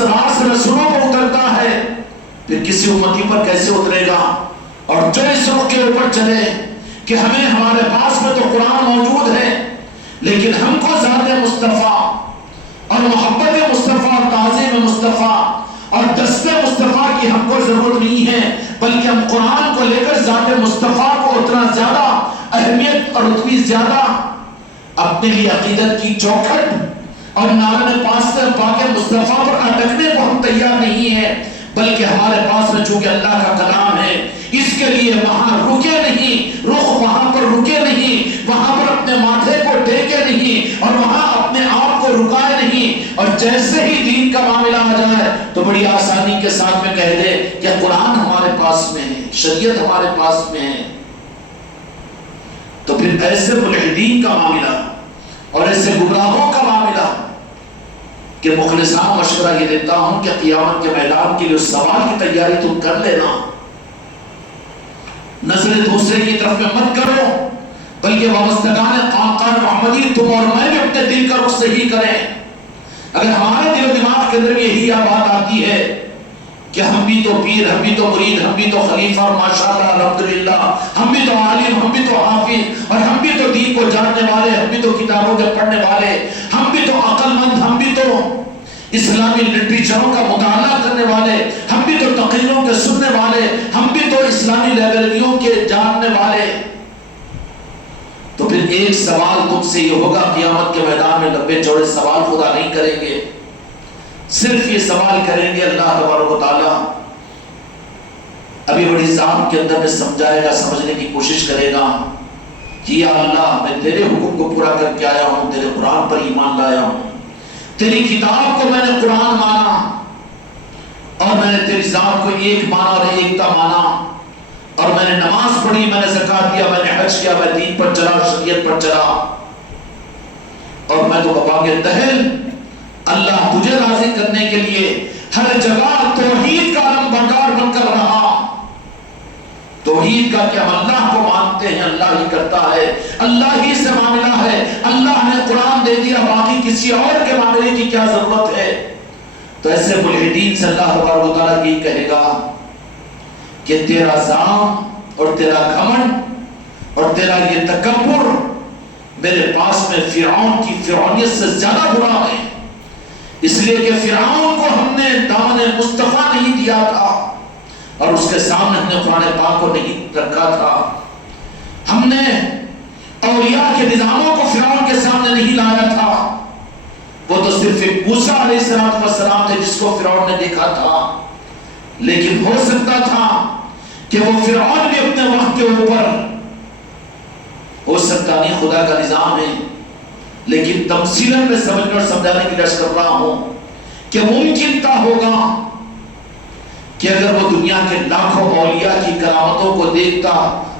راس رسولوں پر اترتا ہے، پھر کسی امتی پر کیسے اترے گا؟ اور جو اس رخ کے اوپر چلے کہ ہمیں ہمارے پاس میں تو قرآن موجود ہے، لیکن ہم کو ذات مصطفیٰ اور محبت مصطفیٰ اور تعظیم مصطفیٰ اور دست مصطفیٰ کی ہم کو ضرورت نہیں ہے، بلکہ ہم قرآن کو لے کر ذات مصطفیٰ کو اتنا زیادہ اہمیت اور اتنی زیادہ اپنے لیے عقیدت کی چوکھٹ اور نارن پاک مصطفیٰ پر اٹکنے کو ہم تیار نہیں ہیں، بلکہ ہمارے پاس میں چونکہ اللہ کا کلام ہے، اس کے لیے وہاں رکے نہیں، رخ وہاں پر رکے نہیں، وہاں پر اپنے ماتھے کو ٹیکے نہیں اور وہاں اپنے آپ کو رکائے نہیں، اور جیسے ہی دین کا معاملہ آ جائے تو بڑی آسانی کے ساتھ میں کہہ دے کہ قرآن ہمارے پاس میں ہے، شریعت ہمارے پاس میں ہے۔ تو پھر ایسے ملحدین کا معاملہ اور ایسے گمراہوں کا معاملہ کہ مخلصانہ مشورہ یہ دیتا ہوں کہ قیامت کے میدان کے لیے اس سوال کی تیاری تم کر لینا، نظر دوسرے کی طرف میں مت کرو، بلکہ وابستگان خانقاہ محمدی تم اور میں بھی اپنے دل کا رخ صحیح کریں۔ اگر ہمارے دل و دماغ کے اندر یہی بات آتی ہے کہ ہم بھی تو پیر، ہم بھی تو مرید، ہم بھی تو خلیفہ اور ماشاءاللہ الحمدللہ، ہم بھی تو عالم، ہم بھی تو حافظ، اور ہم بھی تو دین کو جاننے والے، ہم بھی تو کتابوں کے پڑھنے والے، ہم بھی تو عقل مند، ہم بھی تو اسلامی لٹریچروں کا مطالعہ کرنے والے، ہم بھی تو تقریروں کے سننے والے، ہم بھی تو اسلامی لائبریریوں کے جاننے والے، تو پھر ایک سوال تم سے یہ ہوگا قیامت کے میدان میں، لمبے چوڑے سوال خدا نہیں کریں گے، صرف یہ سوال کریں گے اللہ تبارک و تعالیٰ ابھی بڑی ذات کے اندر میں سمجھائے گا، سمجھنے کی کوشش کرے گا کہ یا اللہ میں تیرے حکم کو پورا کر کے آیا ہوں، تیرے قرآن پر ایمان لایا ہوں، تیری کتاب کو میں نے قرآن مانا، اور میں نے تیری ذات کو ایک مانا اور ایکتا مانا، اور میں نے نماز پڑھی، میں نے زکوٰۃ دیا، میں نے حج کیا، میں دین پر چلا، شریعت پر چلا، اور میں تو بابا کے دہل اللہ تجھے راضی کرنے کے لیے ہر جگہ توحید کا علم بردار بن کر رہا۔ توحید کا کہ ہم اللہ کو مانتے ہیں، اللہ ہی کرتا ہے، اللہ ہی سے معاملہ ہے، اللہ نے قرآن دے دیا، باقی کسی اور کے معاملے کی کیا ضرورت ہے؟ تو ایسے ملحدین سے اللہ تبارک و تعالیٰ یہ کہے گا کہ تیرا زام اور تیرا گھمنڈ اور تیرا یہ تکبر میرے پاس میں فرعون کی فرعونیت سے زیادہ برا ہے، اس لیے کہ فرعون کو ہم نے دامن مصطفیٰ نہیں دیا تھا، اور اس کے سامنے ہم نے قرآن پاک کو نہیں رکھا تھا، ہم نے اولیاء کے نظاموں کو فرعون کے سامنے نہیں لایا تھا، وہ تو صرف ایک موسیٰ علیہ السلام تھے جس کو فرعون نے دیکھا تھا، لیکن ہو سکتا تھا کہ وہ فرعون بھی اپنے وقت کے اوپر، ہو سکتا نہیں خدا کا نظام ہے، لیکن تمثیلاً میں سمجھنے اور سمجھانے کی کوشش کر رہا ہوں کہ ممکن تھا ہوگا کہ اگر وہ دنیا کے لاکھوں اولیاء کی کرامتوں کو دیکھتا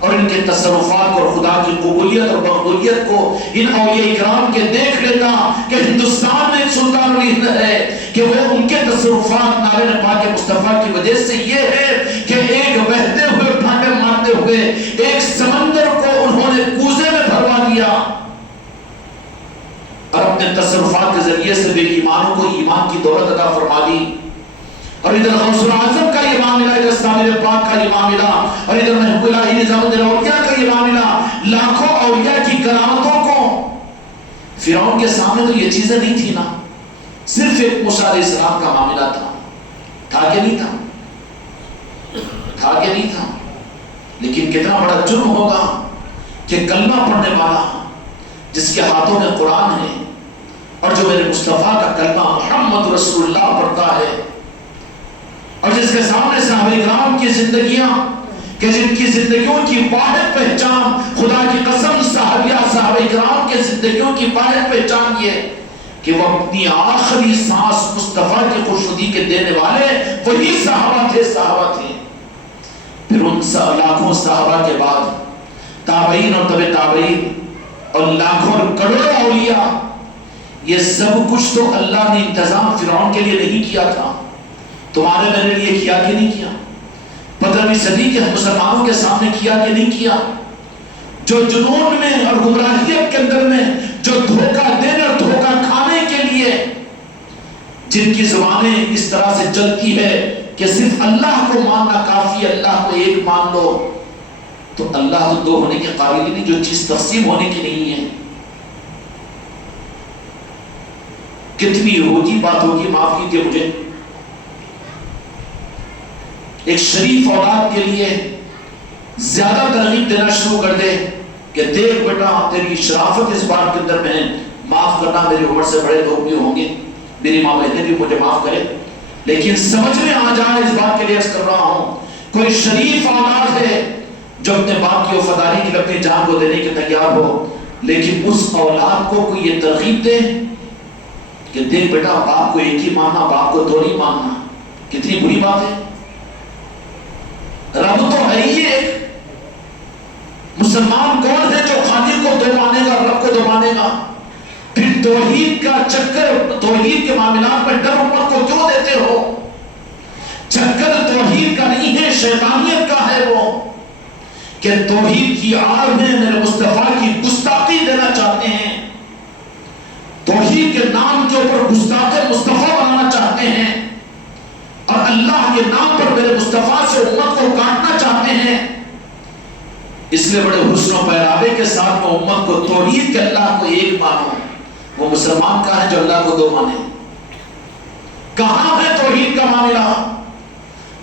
اور ان کے تصرفات اور خدا کی قبولیت اور مقبولیت کو ان اولیاء کرام کے دیکھ لیتا کہ ہندوستان میں ایک سلطان الہند ہے کہ وہ ان کے تصرفات نارن پاک مصطفیٰ کی وجہ سے یہ ہے کہ ایک بہتے ہوئے ٹھاٹے مارتے ہوئے ایک سمندر کو انہوں نے کوزے میں بھروا دیا، اور اپنے تصرفات کے ذریعے سے بے ایمانوں کو ایمان کی دولت عطا فرما دی، اور ادھر غوث العظم کا یہ معاملہ، ادھر سامر پاک کا یہ معاملہ، اور ادھر محبوب الہی نظام الدین اولیاء کا یہ معاملہ، لاکھوں اولیاء کی کرامتوں کو فرعون کے سامنے تو یہ چیزیں نہیں تھی نا، صرف ایک موسیٰ علیہ السلام کا معاملہ تھا کہ نہیں تھا؟ لیکن کتنا بڑا جرم ہوگا کہ کلمہ پڑھنے والا جس کے ہاتھوں میں قرآن ہے اور جو میرے مصطفیٰ کا کلمہ محمد رسول اللہ پڑھتا ہے، اور جس کے سامنے صحابہ کرام کی زندگیاں کہ جن کی زندگیوں کی واحد پہچان، خدا کی قسم صحابہ کرام کے زندگیوں کی واحد پہچان یہ کہ وہ اپنی آخری سانس مصطفیٰ کی خوشنودی کے دینے والے وہی صحابہ تھے۔ پھر ان لاکھوں صحابہ کے بعد تابعین اور تبع تابعین اور لاکھوں اور کروڑوں اولیاء، یہ سب کچھ تو اللہ نے انتظام فرعون کے لیے نہیں کیا تھا، تمہارے میرے لیے کیا کہ نہیں کیا؟ 15ویں صدی کے مسلمانوں کے سامنے کیا کہ نہیں کیا؟ جو جنون میں اور گمراہیت کے اندر میں جو دھوکہ دینے اور دھوکہ کھانے کے لیے جن کی زبانیں اس طرح سے چلتی ہے کہ صرف اللہ کو ماننا کافی ہے، اللہ کو ایک مان لو، تو اللہ تو دو ہونے کے قابل ہی نہیں، جو چیز تقسیم ہونے کی نہیں ہے۔ کتنی یہودی بات ہوگی، معاف کیجیے مجھے، ایک شریف اولاد کے لیے زیادہ ترغیب دینا شروع کر دے کہ دیکھ بیٹا تیری شرافت اس بات کے اندر میں، معاف کرنا میری عمر سے بڑے لوگ بھی ہوں گے، میری ماں بہنیں بھی مجھے معاف کرے، لیکن سمجھ میں آ جائے اس بات کے لیے عرض کر رہا ہوں، کوئی شریف اولاد ہے جو اپنے باپ کی وفاداری کے لیے اپنی جان کو دینے کے تیار ہو، لیکن اس اولاد کو کوئی یہ ترغیب دے کہ دیکھ بیٹا باپ کو ایک ہی ماننا، باپ کو دو نہیں ماننا، کتنی بری بات ہے۔ رب تو ہے ہی ایک، مسلمان کون ہے جو خالق کو دو مانے گا، رب کو دو مانے گا؟ پھر توحید کا چکر، توحید کے معاملات میں ڈر امت کو کیوں دیتے ہو؟ چکر توحید کا نہیں ہے، شیطانیت کا ہے وہ، کہ توحید کی آڑ میں میرے مصطفیٰ کی گستاخی دینا چاہتے ہیں، توحید کے نام کے اوپر گستاخ مصطفیٰ بنانا چاہتے ہیں، اور اللہ کے نام پر میرے مصطفیٰ سے امت کو کاٹنا چاہتے ہیں۔ اس لیے بڑے حسن و پیراوے کے ساتھ میں امت کو توحید کے اللہ کو ایک مانو۔ وہ مسلمان کا ہے جو اللہ کو دو مانے؟ کہاں ہے توحید کا معاملہ؟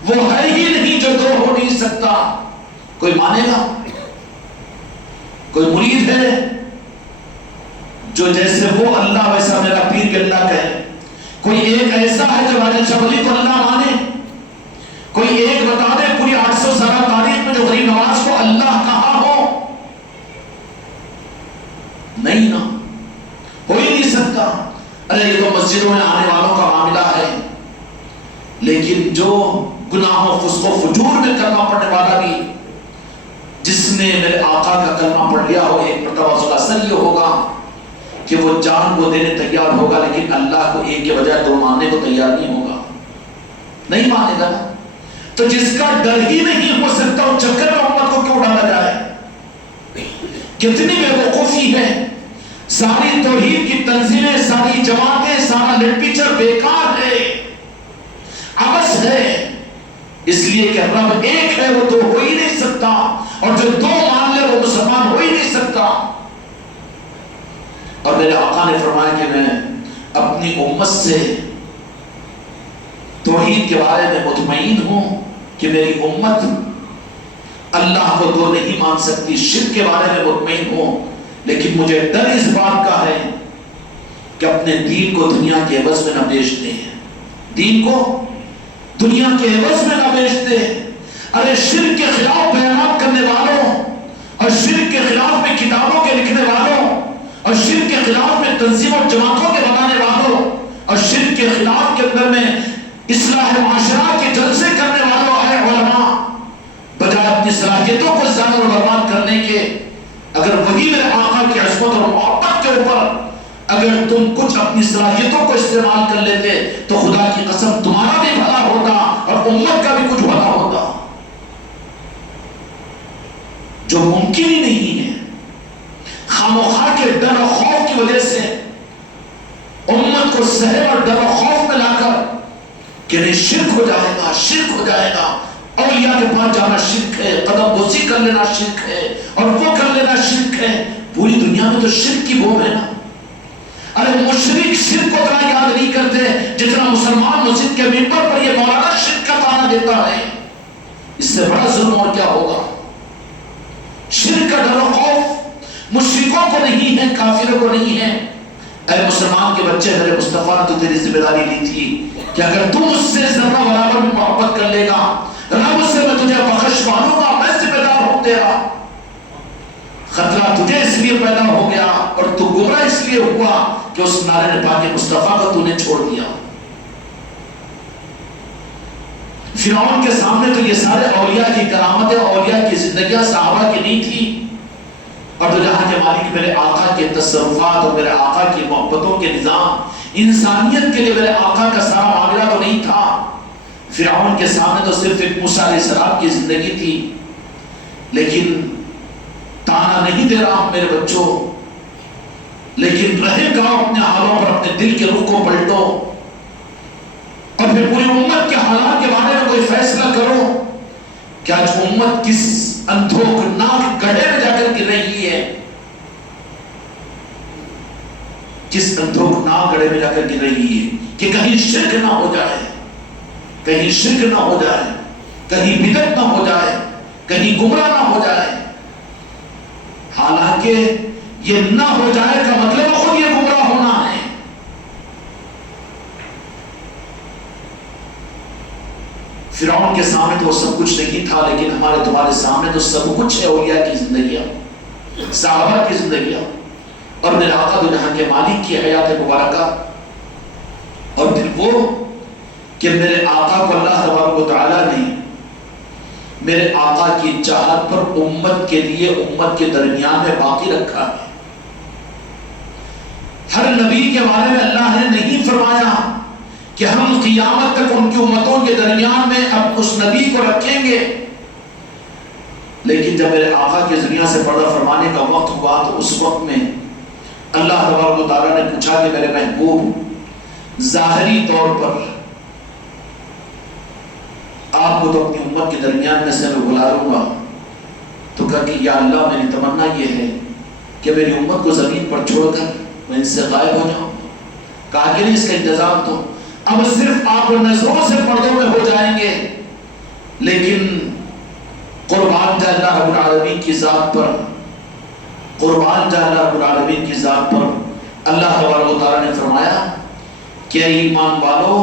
وہ ہے ہی نہیں جو دو ہو نہیں سکتا۔ کوئی مانے گا؟ کوئی مرید ہے جو جیسے وہ اللہ ویسا میرا پیر بھی اللہ کہے؟ کوئی ایک ایسا ہے جو راجہ شبلی کو اللہ مانے؟ کوئی ایک بتا دے پوری 800 سالہ تاریخ میں جو غریب نواز کو اللہ کہا ہو؟ نہیں نا، ہو ہی نہیں سکتا۔ ارے یہ تو مسجدوں میں آنے والوں کا معاملہ ہے، لیکن جو گناہوں فسق و فجور میں کلمہ پڑھنے والا بھی، جس نے میرے آقا کا کلمہ پڑھ لیا ہو، ایک مرتبہ اس کا اثر یہ ہوگا کہ وہ جان کو دینے تیار ہوگا، لیکن اللہ کو ایک کے بجائے دو ماننے کو تیار نہیں ہوگا، نہیں مانے گا۔ تو جس کا ڈر ہی نہیں ہو سکتا اس چکر میں امت کو کیوں ڈالا جائے؟ کتنی بے وقوفی ہے۔ ساری توحید کی تنظیمیں، ساری جماعتیں، سارا لٹریچر بیکار ہے، عبث ہے، اس لیے کہ رب ایک ہے، وہ دو ہو ہی نہیں سکتا، اور جو دو مان لے وہ مسلمان ہو ہی نہیں سکتا۔ اور میرے آقا نے فرمایا کہ میں اپنی امت سے توحید کے بارے میں مطمئن ہوں کہ میری امت اللہ کو دو نہیں مان سکتی، شرک کے بارے میں مطمئن ہوں، لیکن مجھے ڈر اس بات کا ہے کہ اپنے دین کو دنیا کے عوض میں نہ بیچ دیں، دین کو دنیا کے عوض میں نہ بیچ دیں۔ ارے شرک کے خلاف بیانات کرنے والوں، اور شرک کے خلاف میں کتابوں کے لکھنے والوں، اور شرک کے خلاف میں تنظیم اور جماعتوں کے بنانے والوں، اور شرک کے خلاف کے اندر میں اصلاح معاشرہ کے جلسے کرنے والوں ہے علماء، بجائے اپنی صلاحیتوں کو ضائع اور برباد کرنے کے، اگر وہی میرے آقا کی عظمت اور محبت کے اوپر اگر تم کچھ اپنی صلاحیتوں کو استعمال کر لیتے تو خدا کی قسم تمہارا بھی بھلا ہوتا اور امت کا بھی کچھ بھلا ہوتا، جو ممکن ہی نہیں ہے۔ خاموخواہ کے ڈر و خوف کی وجہ سے امت کو سہم اور ڈر و خوف میں لا کر کہ نہیں شرک ہو جائے گا، شرک ہو جائے گا، اولیاء کے پاس جانا شرک ہے، قدم بوسی کر لینا شرک ہے، اور وہ کر لینا شرک ہے۔ پوری دنیا میں تو شرک کی بوم ہے نا۔ ارے مشرک شرک کو اتنا یاد نہیں کرتے جتنا مسلمان مسجد کے ممبر پر یہ مولانا شرک کا تانا دیتا ہے۔ اس سے بڑا ظلم اور کیا ہوگا؟ شرک کا ڈر و خوف مشرکوں کو نہیں ہے، کافروں کو نہیں ہے۔ اے مسلمان کے بچے، میرے مصطفیٰ نے تو تیری ذمہ داری لی تھی کہ اگر تم اس سے ذرہ برابر میں محبت کر لے گا، رب سے میں تجھے بخش مانوں گا، میں ذمہ دار ہوں تیرا۔ خطرہ تجھے اس لیے پیدا ہو گیا اور تو گمراہ اس لیے ہوا کہ اس نعرے پاک مصطفیٰ کو تو نے چھوڑ دیا۔ فرعون کے سامنے تو یہ سارے اولیاء کی کرامتیں، اولیاء کی زندگیاں صحابہ کی نہیں تھی، اور تو جہاں کے مالک میرے آقا کے تصرفات اور میرے آقا کی محبتوں کے نظام، انسانیت کے لیے میرے آقا کا سارا معاملہ تو نہیں تھا۔ فرعون کے سامنے تو صرف ایک موسیٰ علیہ السلام کی زندگی تھی۔ لیکن تانا نہیں دے رہا ہوں میرے بچوں، لیکن رہے گا اپنے حالوں پر، اپنے دل کے رخ کو پلٹو۔ پھر پوری امت کے حالات کے بارے میں کوئی فیصلہ کرو کہ آج امت کس اندھوکناک گڑھے میں جا کر گر رہی ہے، کس اندھوکناک گڑھے میں جا کر گر رہی ہے کہ کہیں شرک نہ ہو جائے، کہیں شرک نہ ہو جائے، کہیں بدعت نہ ہو جائے، کہیں گمراہ نہ ہو جائے۔ حالانکہ یہ نہ ہو جائے کا مطلب خود یہ گمراہ ہونا ہے۔ فرعون کے سامنے تو وہ سب کچھ نہیں تھا، لیکن ہمارے تمہارے سامنے تو سب کچھ ہے۔ اولیاء کی زندگیاں، صحابہ کی زندگیاں، اور میرے آقا دو جہاں کے مالک کی حیات مبارکہ، اور پھر وہ کہ میرے آقا کو اللہ تبارک و تعالیٰ نے میرے آقا کی چاہت پر امت کے لیے، امت کے درمیان میں باقی رکھا ہے۔ ہر نبی کے بارے میں اللہ نے نہیں فرمایا کہ ہم قیامت تک ان کی امتوں کے درمیان میں اب اس نبی کو رکھیں گے، لیکن جب میرے آقا کے دنیا سے پردہ فرمانے کا وقت ہوا تو اس وقت میں اللہ تبارک و تعالیٰ نے پوچھا کہ میرے محبوب ظاہری طور پر آپ کو تو اپنی امت کے درمیان میں سے میں بلا لوں گا، تو کہا کہ یا اللہ میری تمنا یہ ہے کہ میری امت کو زمین پر چھوڑ کر میں ان سے غائب ہو جاؤں۔ کہا کہ نہیں، اس کا انتظام تو اب صرف آپ نظروں سے پردوں میں ہو جائیں گے، لیکن قربان جائے اللہ رب العالمین کی ذات پر، قربان جائے اللہ رب العالمین کی ذات پر، اللہ تبارک و تعالیٰ نے فرمایا کہ ایمان والو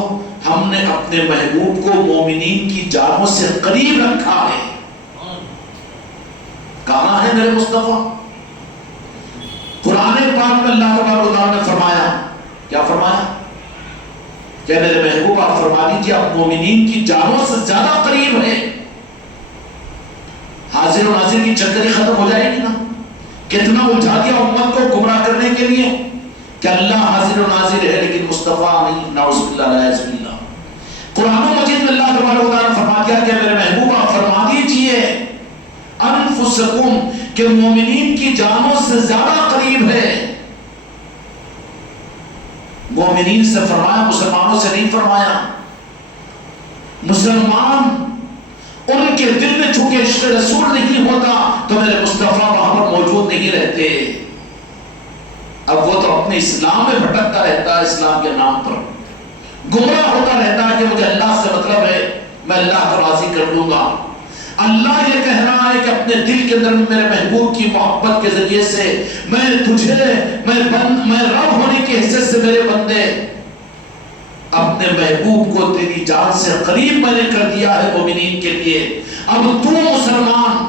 ہم نے اپنے محبوب کو مومنین کی جانوں سے قریب رکھا ہے۔ کہاں ہے میرے مصطفیٰ؟ قرآن پاک میں اللہ تبارک و تعالیٰ نے فرمایا، کیا فرمایا؟ کہ میرے محبوب آپ فرما دیجیے آپ مومنین کی جانوں سے زیادہ قریب ہیں۔ حاضر و ناظر کی چکری ختم ہو جائے گی نا؟ کتنا الجھا دیا امت کو گمراہ کرنے کے لیے کہ اللہ حاضر و ناظر ہے لیکن مصطفیٰ نہیں، نعوذ باللہ نعوذ باللہ۔ قرآن مجید میں اللہ تبارک و تعالیٰ نے فرما دیا کہ میرے محبوب آپ فرما دیجیے انفسکم کہ مومنین کی جانوں سے زیادہ قریب ہے۔ مومنین سے فرمایا، مسلمانوں سے نہیں فرمایا۔ مسلمان ان کے دل میں چونکہ عشق رسول نہیں ہوتا تو میرے مصطفیٰ وہاں پر موجود نہیں رہتے۔ اب وہ تو اپنے اسلام میں بھٹکتا رہتا ہے، اسلام کے نام پر گمراہ ہوتا رہتا ہے کہ مجھے اللہ سے مطلب ہے، میں اللہ کو راضی کر لوں گا۔ اللہ یہ کہہ رہا ہے کہ اپنے دل کے اندر میرے محبوب کی محبت کے ذریعے سے میں تجھے، میں رب ہونے کی حیثیت سے میرے بندے اپنے محبوب کو تیری جان سے قریب میں نے کر دیا ہے مومنین کے لیے۔ اب تو مسلمان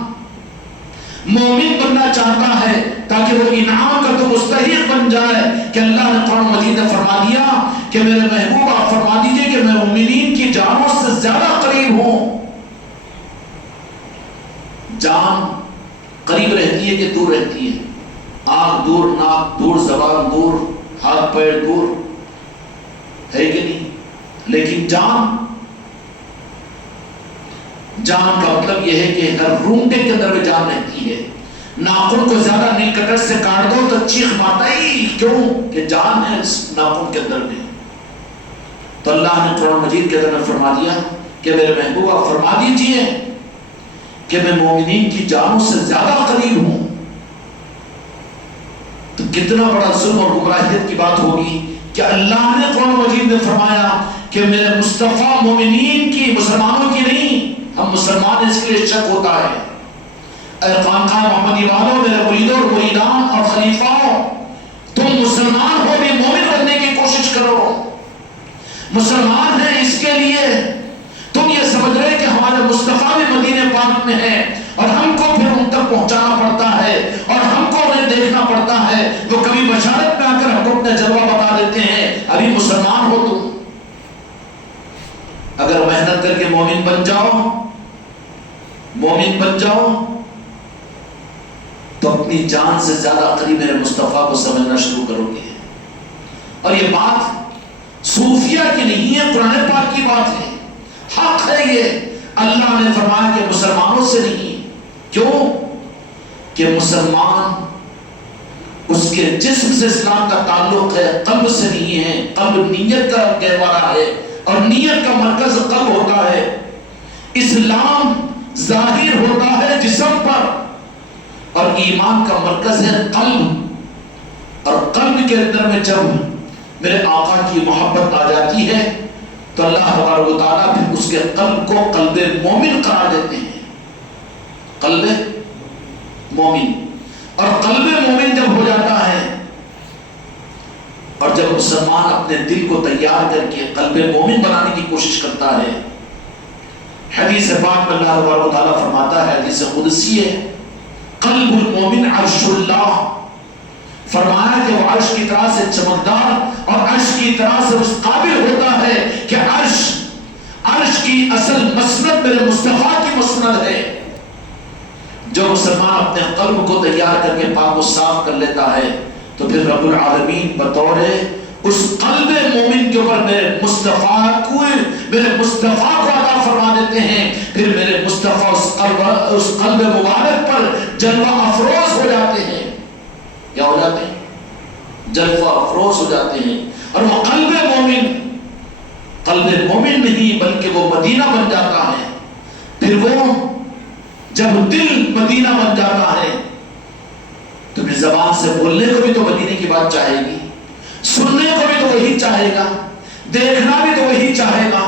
مومن بننا چاہتا ہے تاکہ وہ انعام کا تو مستحق بن جائے کہ اللہ نے قرآن مجید نے فرما دیا کہ میرے محبوب آپ فرما دیجئے کہ میں مومنین کی جانوں سے زیادہ قریب ہوں۔ جان قریب رہتی ہے کہ دور رہتی ہے؟ آنکھ دور، ناک دور، زبان دور، ہاتھ پیر دور ہے کہ نہیں؟ لیکن جان کا مطلب یہ ہے کہ ہر رونگٹے کے اندر میں جان رہتی ہے۔ ناخن کو زیادہ نیل کٹر سے کاٹ دو تو چیخ مارتا ہی، کیوں کہ جان ہے اس ناخن کے اندر میں۔ تو اللہ نے قرآن مجید کے اندر فرما دیا کہ میرے محبوب آپ فرما دیجئے کہ میں مومنین کی جانوں سے زیادہ قریب ہوں۔ تو کتنا بڑا ظلم اور گمراہیت کی بات ہوگی کہ اللہ نے قرآن مجید میں فرمایا کہ میرے مصطفیٰ مومنین کی، مسلمانوں کی نہیں۔ ہم مسلمان اس کے لیے شک ہوتا ہے۔ اے خانقاہ محمدی والوں، میرے مریدوں اور مریدان اور خلیفاؤں، تم مسلمان ہو بھی مومن بننے کی کوشش کرو۔ مسلمان ہیں اس کے لیے تم یہ سمجھ رہے کہ ہمارے مصطفیٰ بھی مدینہ پاک میں ہے اور ہم کو پھر ان تک پہنچانا پڑتا ہے اور ہم کو انہیں دیکھنا پڑتا ہے۔ وہ کبھی بشارت میں آ کر ہم کو اپنا جلوہ بتا دیتے ہیں، ابھی مسلمان ہو تم۔ اگر محنت کر کے مومن بن جاؤ تو اپنی جان سے زیادہ قریب میرے مصطفیٰ کو سمجھنا شروع کرو گے۔ اور یہ بات صوفیہ کی نہیں ہے، قرآن پاک کی بات ہے، حق ہے یہ۔ اللہ نے فرمایا کہ مسلمانوں سے نہیں، کیوں کہ مسلمان اس کے جسم سے اسلام کا تعلق ہے، قلب سے نہیں ہے۔ قلب نیت کا گہوارہ ہے، اور نیت کا مرکز قلب ہوتا ہے. اسلام ظاہر ہوتا ہے جسم پر اور ایمان کا مرکز ہے قلب. اور قلب کے اندر میں جب میرے آقا کی محبت آ جاتی ہے تو اللہ تبارک و تعالیٰ پھر اس کے قلب کو قلب مومن قرار دیتے ہیں. قلب مومن. اور قلب مومن جب ہو جاتا ہے اور جب مسلمان اپنے دل کو تیار کر کے قلب مومن بنانے کی کوشش کرتا ہے، حدیث پاک میں اللہ تبارک و تعالیٰ فرماتا ہے، حدیث قدسی ہے، قلب المومن عرش اللہ. فرمایا کہ وہ عرش کی طرح سے چمکدار اور عرش کی طرح سے اس قابل ہوتا ہے کہ عرش کی اصل مسند میرے مصطفیٰ کی مسند ہے. جو مسلمان اپنے قلب کو تیار کر کے پاک و صاف کر لیتا ہے تو پھر رب العالمین بطور اس قلب مومن کے اوپر میرے مصطفیٰ کو عطا فرما دیتے ہیں. پھر میرے مصطفیٰ اس قلب مبارک پر جلوہ افروز ہو جاتے ہیں. کیا ہو جاتے ہیں؟ جلوہ افروز ہو جاتے ہیں. اور وہ قلب مومن نہیں بلکہ وہ مدینہ بن جاتا ہے. پھر وہ جب دل مدینہ بن جاتا ہے تو پھر زبان سے بولنے کو بھی تو مدینے کی بات چاہے گی، سننے کو بھی تو وہی چاہے گا، دیکھنا بھی تو وہی چاہے گا،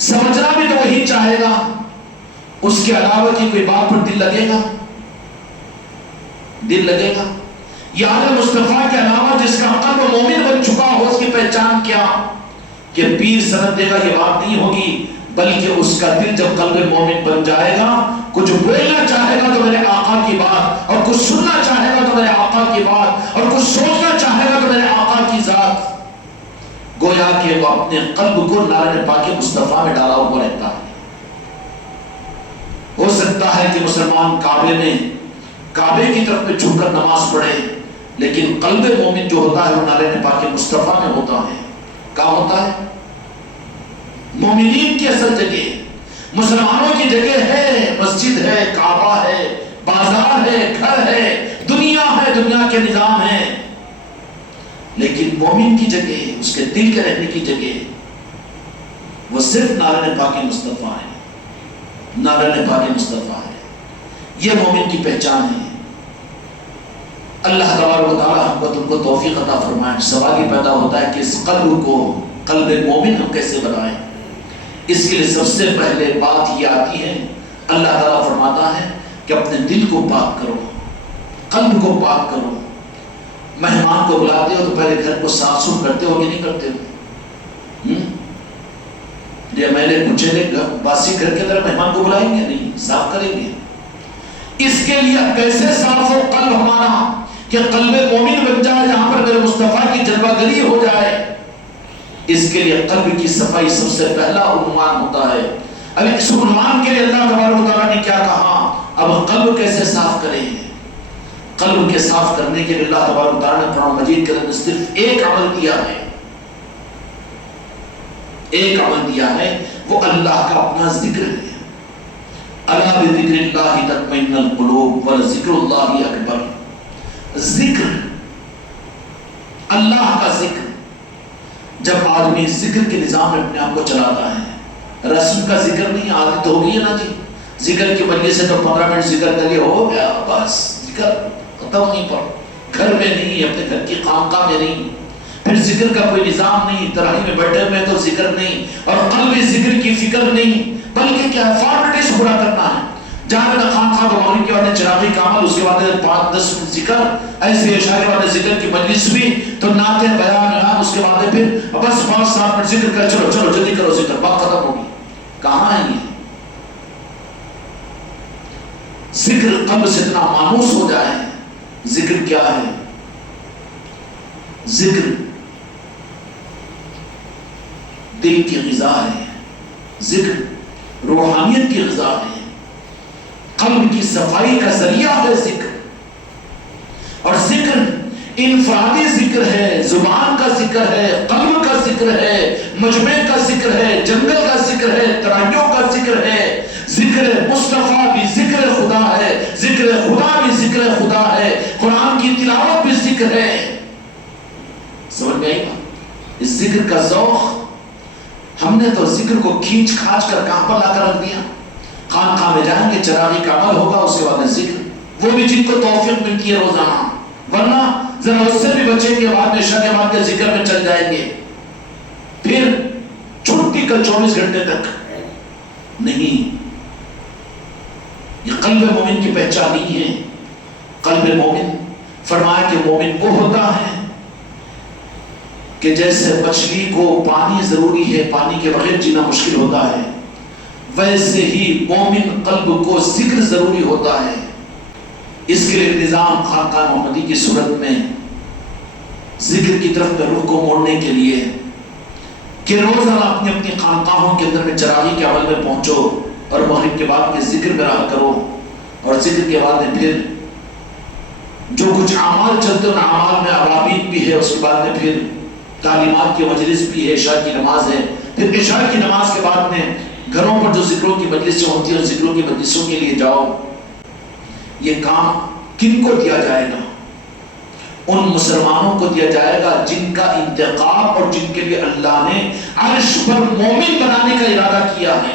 سمجھنا بھی تو وہی چاہے گا. اس کے علاوہ کی کوئی بات پر دل لگے گا؟ دل لگے گا؟ یاد مصطفیٰ کے علاوہ جس کا قلب مومن بن چکا ہو اس کی پہچان کیا؟ کہ پیر سند دے گا یہ بات نہیں ہوگی، بلکہ اس کا دل جب قلب مومن بن جائے گا، کچھ بولنا چاہے گا تو میرے آقا کی بات، اور کچھ سننا چاہے گا تو میرے آقا کی بات، اور کچھ سوچنا چاہے گا تو میرے آقا کی ذات. گویا کہ وہ اپنے قلب کو نارن پاک مصطفیٰ میں ڈالا ہوا رہتا ہے. ہو سکتا ہے کہ مسلمان کعبے کی طرف میں جھک کر نماز پڑھے، لیکن قلب مومن جو ہوتا ہے وہ نارن پاک مصطفیٰ میں ہوتا ہے. کہاں ہوتا ہے؟ مومنین کی اصل جگہ، مسلمانوں کی جگہ ہے، مسجد ہے، کعبہ ہے، بازار ہے، گھر ہے، دنیا ہے، دنیا کے نظام ہے. لیکن مومن کی جگہ، اس کے دل کے رہنے کی جگہ وہ صرف نارن پاک مصطفیٰ ہے. نارن پاک مصطفیٰ ہے. یہ مومن کی پہچان ہے. اللہ تبارک و تعالیٰ ہم کو تم کو توفیق عطا فرمائے. سوال یہ پیدا ہوتا ہے کہ اس قلب کو قلب مومن ہم کیسے بنائیں؟ اس کے لیے سب سے پہلے بات یہ آتی ہے، اللہ تعالیٰ فرماتا ہے کہ اپنے دل کو پاک کرو، قلب کو پاک کرو. مہمان کو بلاتے ہو تو پہلے گھر کو صاف ستھرا کرتے ہو کہ نہیں کرتے ہو؟ یہ میں نے پوچھے باسی گھر کے اندر مہمان کو بلائیں گے؟ نہیں، صاف کریں گے. اس کے لیے کیسے صاف ہو قلب ہمارا کہ قلب مومن بن جائے، جہاں پر میرے مصطفیٰ کی جلوہ گری ہو جائے. اس کے لیے قلب کی صفائی سب سے پہلا عنوان ہوتا ہے. اب اس عنوان کے لیے اللہ تبارک و تعالیٰ نے کیا کہا؟ اب قلب کیسے صاف کریں؟ قلب کے صاف کرنے کے لیے اللہ تبارک و تعالیٰ نے قرآن مجید کے اندر صرف ایک عمل دیا ہے. ایک عمل دیا ہے، وہ اللہ کا اپنا ذکر ہے. الا بذکر اللہ تطمئن القلوب ولذکر اللہ اکبر. ذکر، اللہ کا ذکر. جب آدمی ذکر کے نظام میں اپنے آپ کو چلاتا ہے، رسم کا ذکر نہیں، عادت ہو گئی ہے نا جی، ذکر کی وجہ سے تو 15 منٹ ذکر کر لیا، ہو گیا بس، ذکر ختم. نہیں پر گھر میں نہیں، اپنے گھر کی خانقاہ میں نہیں، پھر ذکر کا کوئی نظام نہیں، تراویح میں بیٹھے ہوئے تو ذکر نہیں، اور قلبی ذکر کی فکر نہیں، بلکہ کیا فارمیٹیز پورا کرنا ہے. جہاں میں خانقاہ کو مغرب کے بعد چراغی کا عمل، اس کے بعد 5-10 منٹ ذکر، ایسے عشاء کے بعد ذکر کی مجلس بھی، تو نعتیں بیان، اس کے بعد پھر بس 5-7 منٹ ذکر کر، چلو چلو جلدی کرو ذکر، بات ختم ہوگی. کہاں ہے یہ ذکر؟ قلب سے اتنا مانوس ہو جائے. ذکر کیا ہے؟ ذکر دل کی غذا ہے، ذکر روحانیت کی غذا ہے، قلب کی صفائی کا ذریعہ ہے ذکر. اور ذکر انفرادی ذکر ہے، زبان کا ذکر ہے، قلب کا ذکر ہے، مجمع کا ذکر ہے، جنگل کا ذکر ہے، ترائیوں کا ذکر ہے. ذکر مصطفیٰ بھی ذکر خدا ہے، ذکر خدا بھی ذکر خدا ہے، قرآن کی تلاوت بھی ذکر ہے. سمجھ گئی؟ اس ذکر کا ذوق ہم نے تو ذکر کو کھینچ کھانچ کر کہاں پر لا کر رکھ دیا. خانقاہ میں جائیں گے، چراغی کا عمل ہوگا، اس کے بعد میں ذکر، وہ بھی جن کو توفیق ملتی ہے روزانہ، ورنہ ذرا اس سے بھی بچیں گے، بعد میں عشاء کے بعد کے ذکر میں چل جائیں گے، پھر چھٹی کا 24 گھنٹے تک نہیں. یہ قلب مومن کی پہچان نہیں ہے. قلب مومن، فرمایا کہ مومن وہ ہوتا ہے کہ جیسے مچھلی کو پانی ضروری ہے، پانی کے بغیر جینا مشکل ہوتا ہے، ویسے ہی مومن قلب کو ذکر ضروری ہوتا ہے. اس کے لیے نظام خانقاہ محمدی کی صورت میں ذکر کی طرف میں رخ کو موڑنے کے لیے کہ روزانہ اپنی اپنی خانقاہوں کے اندر میں چراغی کے عمل میں پہنچو اور مغرب کے بعد کے ذکر میں رہا کرو، اور ذکر کے بعد میں پھر جو کچھ اعمال چلتے ہیں اعمال میں عوابین بھی ہے، اس کے بعد میں پھر تعلیمات کی مجلس بھی ہے، عشاء کی نماز ہے، پھر عشاء کی نماز کے بعد میں گھروں پر جو ذکروں کی مجلسیں ہوتی ہیں ذکروں کی مجلسوں کے لیے جاؤ. یہ کام کن کو دیا جائے گا؟ ان مسلمانوں کو دیا جائے گا جن کا انتخاب اور جن کے لیے اللہ نے عرش پر مومن بنانے کا ارادہ کیا ہے.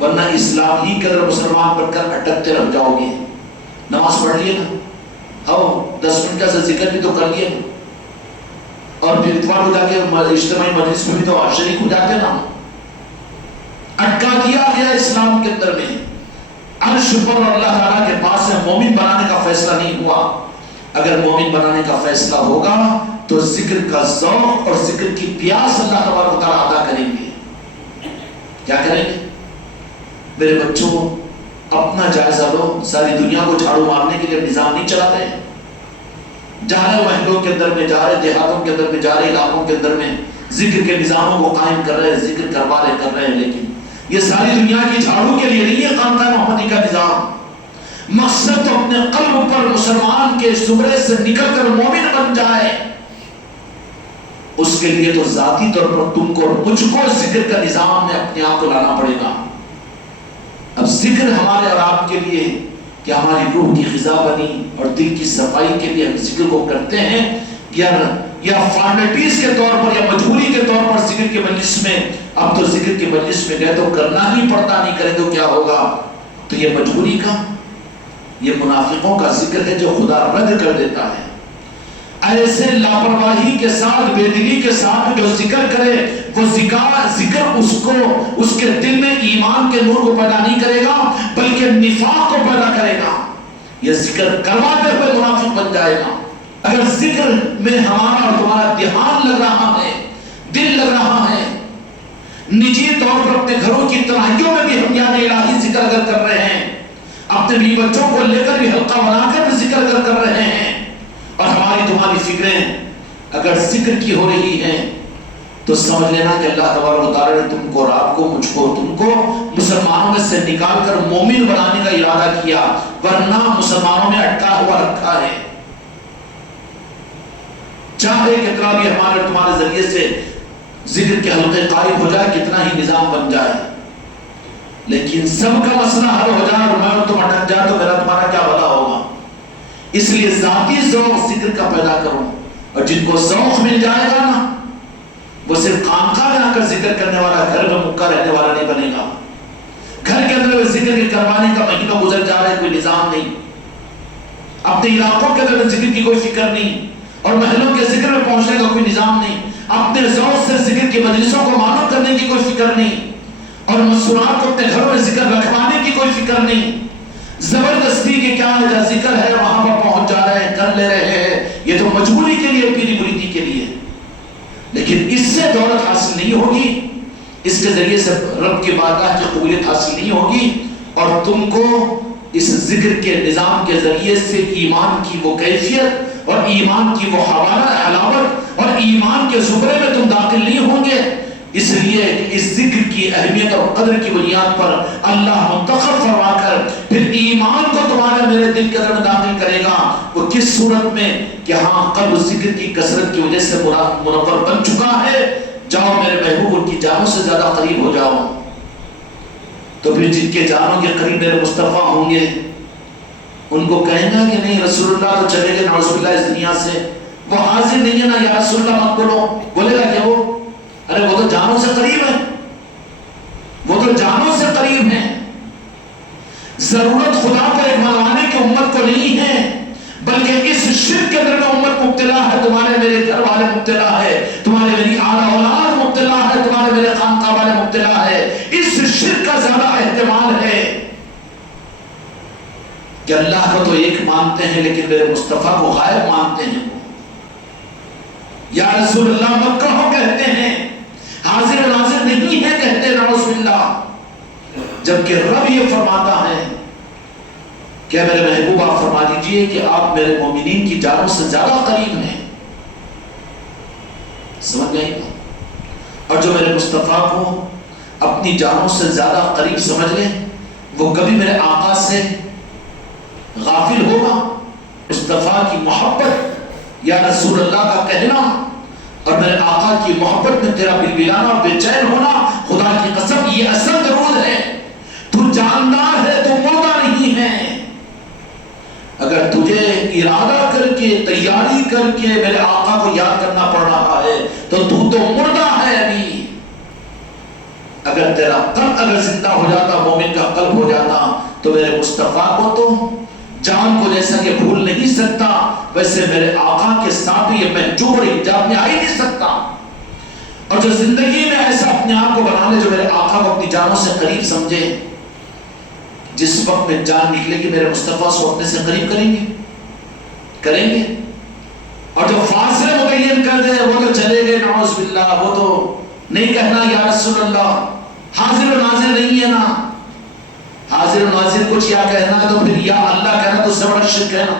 ورنہ اسلام ہی کے اندر مسلمان بن کر اٹکتے رہ جاؤ گے. نماز پڑھ لیے نا، ہاں 10 منٹ کا ذکر بھی تو کر لیے نا، اور پھر اتوار کو جا کے اجتماعی مجلس میں بھی تو شریک ہو جاتے نا. اٹکا دیا گیا اسلام کے اندر میں، عرش پر اللہ تعالیٰ کے پاس ہے، مومن بنانے کا فیصلہ نہیں ہوا. اگر مومن بنانے کا فیصلہ ہوگا تو ذکر کا ذوق اور ذکر کی پیاس اللہ تبارک و تعالیٰ عطا کریں گے. کیا کریں گے؟ میرے بچوں اپنا جائزہ لو. ساری دنیا کو جھاڑو مارنے کے لیے نظام نہیں چلاتے ہیں. جا رہے محلوں کے اندر میں، جا رہے دیہاتوں کے اندر میں، جا رہے علاقوں کے اندر میں ذکر کے نظاموں کو قائم کر رہے ہیں، ذکر کروا رہے کر رہے ہیں، لیکن یہ ساری دنیا کی جھاڑو کے لیے نہیں ہے خانقاہ محمدی کا نظام. مقصد تو اپنے قلب پر مسلمان کے زمرے سے نکل کر مومن بن جائے. اس کے لیے تو ذاتی طور پر تم کو اور مجھ کو ذکر کا نظام میں اپنے آپ کو لانا پڑے گا. اب ذکر ہمارے اور آپ کے لیے کہ ہماری روح کی غذا بنی اور دل کی صفائی کے لیے ہم ذکر کو کرتے ہیں، یا فارمیلٹیز کے طور پر یا مجبوری کے طور پر ذکر کے مجلس میں. اب تو ذکر کے مجلس میں گئے تو کرنا ہی پڑتا، نہیں کرے تو کیا ہوگا. تو یہ مجبوری کا، یہ منافقوں کا ذکر ہے جو خدا رد کر دیتا ہے. ایسے لاپرواہی کے ساتھ، بے دلی کے ساتھ جو ذکر کرے وہ ذکر اس کے دل میں ایمان کے نور کو پیدا نہیں کرے گا بلکہ نفاق کو پیدا کرے گا. یہ ذکر کرواتے ہوئے منافق بن جائے گا. اگر ذکر میں ہمارا اور تمہارا دھیان لگ رہا ہے، دل لگ رہا ہے، نجی طور پر اپنے گھروں کی تنہائیوں میں بھی ہم یاد الہی ذکر اگر کر رہے ہیں، اپنے بیوی بچوں کو لے کر بھی حلقہ بنا کر بھی ذکر اگر کر رہے ہیں، اور ہماری تمہاری فکریں اگر ذکر کی ہو رہی ہیں، تو سمجھ لینا کہ اللہ تبارک و تعالیٰ نے تم کو اور آپ کو، مجھ کو، تم کو مسلمانوں میں سے نکال کر مومن بنانے کا ارادہ کیا، ورنہ مسلمانوں میں اٹکا ہوا رکھا ہے. چاہے کتنا بھی ہمارے تمہارے ذریعے سے ذکر کے حلقے قائم ہو جائے، کتنا ہی نظام بن جائے، لیکن سب کا مسئلہ حل ہو جائے اور میں اور تم اٹک جائے تو میرا تمہارا کیا بھلا ہوگا. اس لیے ذاتی ذوق ذکر کا پیدا کرو، اور جن کو ذوق مل جائے گا نا وہ صرف خانقاہ میں آ کر ذکر کرنے والا، گھر میں مکہ رہنے والا نہیں بنے گا. گھر کے اندر ذکر کے کروانے کا مہینوں گزر جا رہا ہے، کوئی نظام نہیں. اپنے علاقوں کے اندر ذکر کی کوئی فکر نہیں، اور محلوں کے ذکر میں پہنچنے کا کوئی نظام نہیں. اپنے ذوق سے ذکر کی مجلسوں کو معلوم کرنے کی کوئی فکر نہیں، اور مسورات کو اپنے گھروں میں ذکر رکھوانے کی کوئی فکر نہیں. زبردستی کے کیا ہے، جہاں ذکر ہے وہاں پر پہنچ جا رہے ہیں، کر لے رہے ہیں. یہ تو مجبوری کے لیے، پیری مریدی کے لیے. لیکن اس سے دولت حاصل نہیں ہوگی، اس کے ذریعے سے رب کی بارگاہ کی قبولیت حاصل نہیں ہوگی، اور تم کو اس ذکر کے نظام کے ذریعے سے ایمان کی وہ کیفیت اور ایمان کی وہ حلاوت اور ایمان کے زمرے میں تم داخل نہیں ہوں گے. اس لیے اس ذکر کی اہمیت اور قدر کی بنیاد پر اللہ منتخب فرما کر پھر ایمان کو تمہارے میرے دل کے اندر داخل کرے گا. وہ کس صورت میں کہ ہاں قلب ذکر کی کثرت کی وجہ سے منور بن چکا ہے. جاؤ میرے محبوب ان کی جانوں سے زیادہ قریب ہو جاؤ. تو پھر جن کے جانوں کے قریب میرے مصطفیٰ ہوں گے ان کو کہیں گا کہ نہیں رسول اللہ تو چلے گئے نعوذ باللہ اس دنیا سے، وہ حاضر نہیں ہے نا، یا رسول اللہ مت بولو. بولے گا کہ وہ ارے وہ تو جانوں سے قریب ہے، وہ تو جانوں سے قریب ہیں. ضرورت خدا پر ایک منوانے کی امت کو نہیں ہے، بلکہ اس شرک کے اندر میں امت مبتلا ہے. تمہارے میرے گھر والے مبتلا ہے، تمہارے میری اعلیٰ اولاد مبتلا ہے، تمہارے میرے خانقاہ والے مبتلا ہے. اس شرک کا زیادہ احتمال ہے کہ اللہ کو تو ایک مانتے ہیں لیکن میرے مصطفیٰ کو غائب مانتے ہیں. یا رسول اللہ مکہ ہو کہتے ہیں، حاضر و ناظر نہیں ہے کہتے ہیں نعوذ باللہ. جبکہ رب یہ فرماتا ہے کہ میرے محبوب آپ فرما دیجئے کہ آپ میرے مومنین کی جانوں سے زیادہ قریب ہیں. سمجھ گئے؟ اور جو میرے مصطفیٰ کو اپنی جانوں سے زیادہ قریب سمجھ لیں وہ کبھی میرے آقا سے غافل ہوگا؟ مصطفیٰ کی محبت یا رسول اللہ کا کہنا اور میرے آقا کی محبت میں تیرا بلبلانا اور بے چین ہونا، خدا کی قسم یہ اصل درود ہے. تو جاندار ہے، تو مردہ نہیں ہے. اگر تجھے ارادہ کر کے تیاری کر کے میرے آقا کو یاد کرنا پڑ رہا ہے تو مردہ ہے ابھی. اگر تیرا قلب اگر زندہ ہو جاتا، مومن کا قلب ہو جاتا، تو میرے مصطفیٰ کو تو جان کو جیسا کہ بھول نہیں سکتا، ویسے میرے آقا کے ساتھ یہ محجوب اور حجاب میں آ ہی نہیں سکتا. اور جو زندگی میں ایسا اپنے آپ کو بنا لے جو میرے آقا کو اپنی جانوں سے قریب سمجھے، جس وقت میں جان نکلے گی میرے مصطفیٰ کو اپنے سے قریب کریں گے. اور جو فاصلے متعین کر دے وہ تو چلے گئے نعوذ باللہ. وہ تو نہیں کہنا یا رسول اللہ، حاضر و ناظر نہیں ہے نا. حاضر و ناظر کچھ یا کہنا ہے تو پھر یا اللہ کہنا تو اس سے بڑا شرک ہے نا.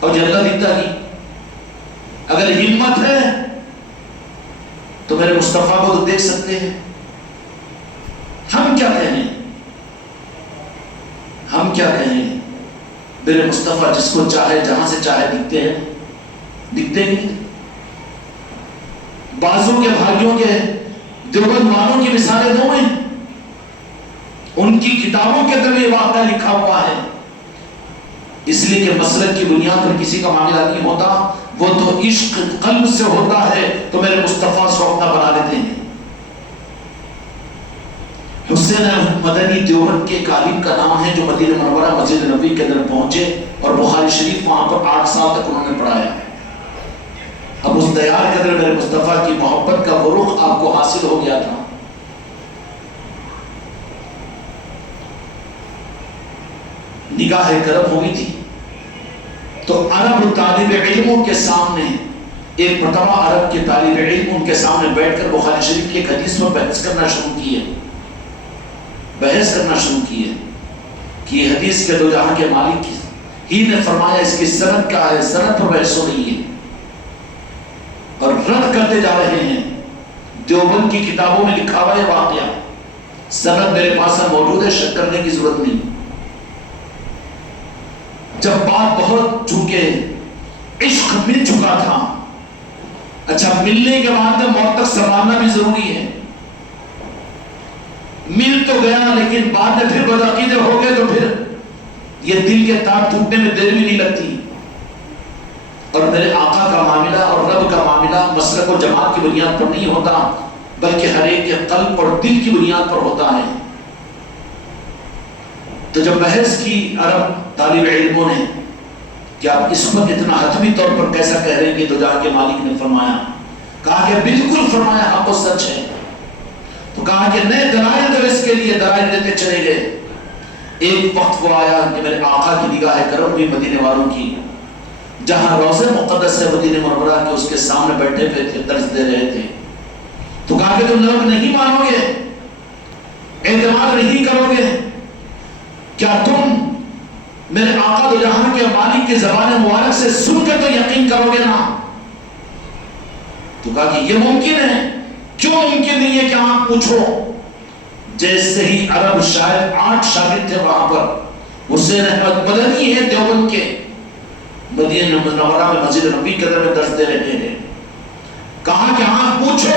اور جو اللہ دکھتا نہیں، اگر ہمت ہے تو میرے مصطفیٰ کو تو دیکھ سکتے ہیں. ہم کیا کہیں، ہم کیا کہیں؟ میرے مصطفیٰ جس کو چاہے جہاں سے چاہے دکھتے ہیں، دکھتے نہیں. بازو کے بھائیوں کے دیوبند والوں کی مثالیں دو ہیں، ان کی کتابوں کے اندر یہ واقعہ لکھا ہوا ہے. اس لیے کہ مسلک کی بنیاد پر کسی کا معاملہ نہیں ہوتا، وہ تو عشق قلب سے ہوتا ہے. تو میرے مصطفیٰ کو اپنا بنا لیتے ہیں. حسین مدنی دیوبند کے ایک عالم کا نام ہے جو مدینہ منورہ مسجد نبوی کے اندر پہنچے اور بخاری شریف وہاں پر 8 سال تک انہوں نے پڑھایا. اب اس دیار کے اندر میرے مصطفیٰ کی محبت کا وہ رخ آپ کو حاصل ہو گیا تھا. نگاہ کرم ہوئی تھی تو عرب طالب علموں کے سامنے ایک مرتبہ عرب کے طالب علم ان کے سامنے بیٹھ کر بخاری شریف کی ایک حدیث پر بحث کرنا شروع کی ہے کہ یہ حدیث کے دو جہاں کے مالک ہی نے فرمایا اس کی سند کیا ہے. سند پر بحث ہو رہی ہے اور رد کرتے جا رہے ہیں. دیوبند کی کتابوں میں لکھا ہوا ہے واقعہ، سند میرے پاس موجود ہے، شک کرنے کی ضرورت نہیں. جب بات بہت چونکہ عشق مل چکا تھا، اچھا ملنے کے بعد میں موت تک سنبھالنا بھی ضروری ہے. مل تو گیا لیکن بعد میں پھر بدعقیدے ہو گئے تو پھر یہ دل کے تار ٹوٹنے میں دیر بھی نہیں لگتی. اور میرے آقا کا معاملہ اور رب کا معاملہ مسلک و جماعت کی بنیاد پر نہیں ہوتا، بلکہ ہر ایک کے قلب اور دل کی بنیاد پر ہوتا ہے. تو جب بحث کی عرب طالب علموں نے کہ آپ اس وقت اتنا حتمی طور پر کیسا کہہ رہے ہیں کہ دو جہاں کے مالک نے فرمایا، کہا کہ بالکل فرمایا، حق و سچ ہے. تو کہا کہ نئے دلائل دو اس کے لیے دلائل دیتے چلے گئے. ایک وقت وہ آیا کہ میرے آقا کی نگاہ کرم بھی مدینے والوں کی، جہاں روضہ مقدس سے مدینہ منورہ کے اس کے سامنے بیٹھے ہوئے تھے، درس دے رہے تھے. تو کہا کہ تم لوگ نہیں مانو گے، اعتماد نہیں کرو گے، کیا تم میرے آقا دو جہاں کے مالک کی زبان مبارک سے سن کر تو یقین کرو گے نا؟ تو کہا کہ یہ ممکن ہے. کیوں ممکن نہیں ہے کہ آپ پوچھو؟ جیسے ہی عرب شاید 8 شاگرد تھے وہاں پر، حسین احمد مدنی ہے دیوبند کے، مدینہ منورہ میں مسجد نبوی کے اندر میں درس دے رہے ہیں. کہا کہ آپ پوچھو